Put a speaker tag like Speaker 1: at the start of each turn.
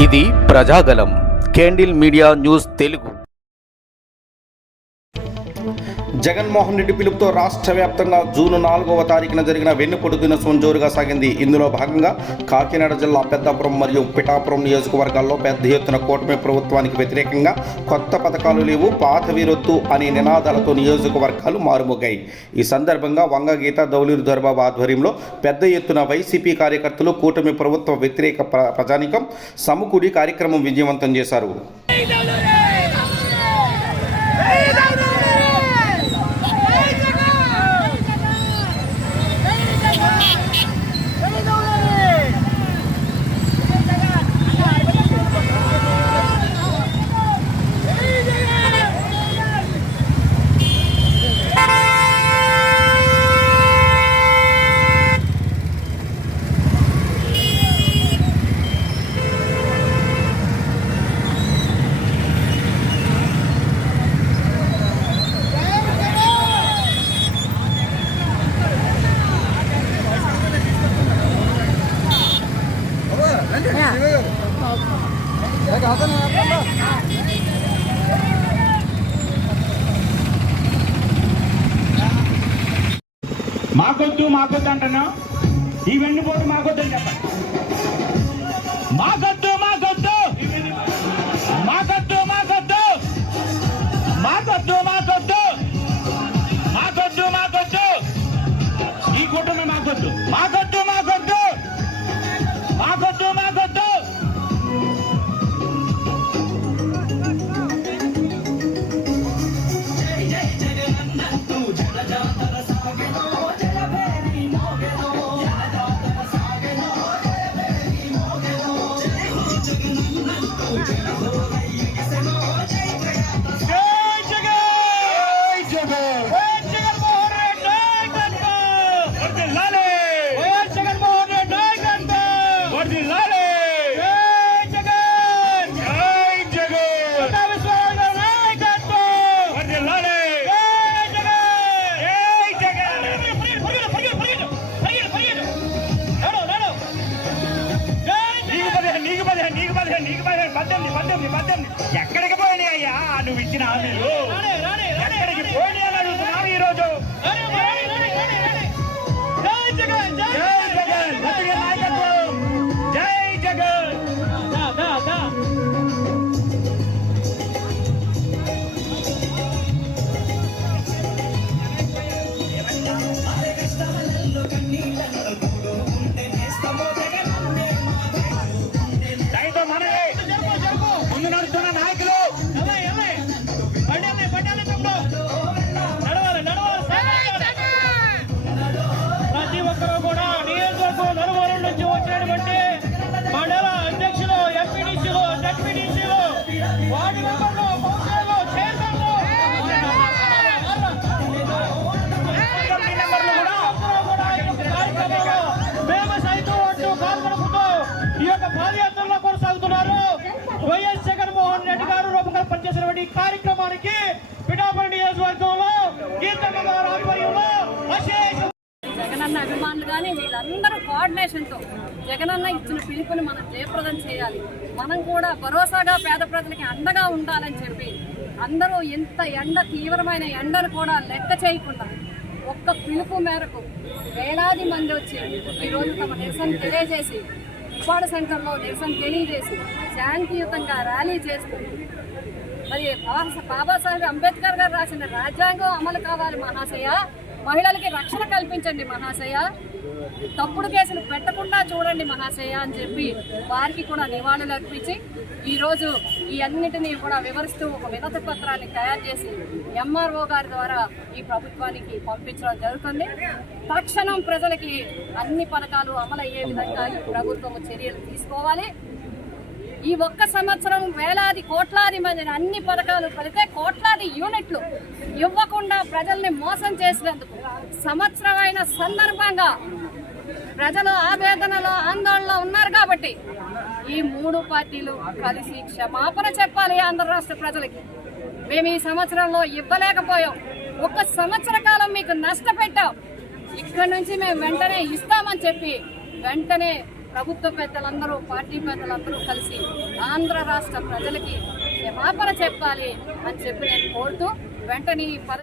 Speaker 1: ఇది Prajagalam candle media news Telugu.
Speaker 2: Jaganmohan Reddy పిలుపుతో రాష్ట్ర వ్యాప్తంగా జూన్ నాలుగవ తారీఖున జరిగిన వెన్నుపొడు దినోత్సవం జోరుగా సాగింది. ఇందులో భాగంగా కాకినాడ జిల్లా పెద్దాపురం మరియు పిఠాపురం నియోజకవర్గాల్లో పెద్ద ఎత్తున కూటమి ప్రభుత్వానికి వ్యతిరేకంగా కొత్త పథకాలు లేవు పాత వీరొద్దు అనే నినాదాలతో నియోజకవర్గాలు మారుమోగాయి. ఈ సందర్భంగా వంగగీత దౌలూరు దొరబాబు ఆధ్వర్యంలో పెద్ద ఎత్తున వైసీపీ కార్యకర్తలు కూటమి ప్రభుత్వ వ్యతిరేక ప్ర- ప్రజానికం సమకూడి కార్యక్రమం విజయవంతం చేశారు.
Speaker 3: మాకొద్దు మాకొద్దు అంటున్నాం ఈ వెన్నుపోటు మాకొద్దని చెప్పండి. మాకొద్దు. పద్దెనిమిది పద్దెనిమిది పద్దెనిమిది. ఎక్కడికి పోయినాయి అయ్యా? నువ్వు ఇచ్చిన హామీలు. ఎక్కడికి పోయినాయి అని అడుగుతున్నావు ఈ ఈ యొక్క పాదయాత్రలో కొనసాగుతున్నారు వైఎస్ జగన్మోహన్ రెడ్డి గారు రూపకల్పన చేసినటువంటి కార్యక్రమానికి పిఠాపురం నియోజకవర్గంలో గీతమ్మ గారు ఆధ్వర్యంలో
Speaker 4: జగనన్న అభిమానులు కానీ వీళ్ళందరూ కోఆర్డినేషన్తో జగనన్న ఇచ్చిన పిలుపుని మనం జయప్రదం చేయాలి. మనం కూడా భరోసాగా పేద ప్రజలకి అండగా ఉండాలని చెప్పి అందరూ ఇంత ఎండ తీవ్రమైన ఎండను కూడా లెక్క చేయకుండా ఒక్క పిలుపు మేరకు వేలాది మంది వచ్చి ఈరోజు తమ నిరసన తెలియజేసి ఉప్పాడ సెంటర్లో నిరసన తెలియజేసి శాంతియుతంగా ర్యాలీ చేస్తూ మరి బాబా- బాబాసాహెబ్ అంబేద్కర్ గారు రాసిన రాజ్యాంగం అమలు కావాలి మహాశయ. మహిళలకి రక్షణ కల్పించండి మహాశయ. తప్పుడు కేసులు పెట్టకుండా చూడండి మహాశయ అని చెప్పి వారికి కూడా నివాళులు అర్పించి ఈరోజు ఈ అన్నిటినీ కూడా వివరిస్తూ ఒక వినతి పత్రాన్ని తయారు చేసి ఎంఆర్ఓ గారి ద్వారా ఈ ప్రభుత్వానికి పంపించడం జరుగుతుంది. తక్షణం ప్రజలకి అన్ని పథకాలు అమలయ్యే విధంగా ఈ ప్రభుత్వం చర్యలు తీసుకోవాలి. ఈ ఒక్క సంవత్సరం వేలాది కోట్లాది మంది అన్ని పథకాలు పడితే కోట్లాది యూనిట్లు ఇవ్వకుండా ప్రజల్ని మోసం చేసినందుకు సంవత్సరమైన సందర్భంగా ప్రజలు ఆవేదనలో ఆందోళనలో ఉన్నారు కాబట్టి ఈ మూడు పార్టీలు కలిసి క్షమాపణ చెప్పాలి ఆంధ్ర రాష్ట్ర ప్రజలకి. మేము ఈ సంవత్సరంలో ఇవ్వలేకపోయాం. ఒక్క సంవత్సర కాలం మీకు నష్టపెట్టాం. ఇక్కడ నుంచి మేము వెంటనే ఇస్తామని చెప్పి వెంటనే ప్రభుత్వ పెద్దలందరూ పార్టీ పెద్దలందరూ కలిసి ఆంధ్ర రాష్ట్ర ప్రజలకి క్షమాపణ చెప్పాలి అని చెప్పి నేను కోరుతూ వెంటనే ఈ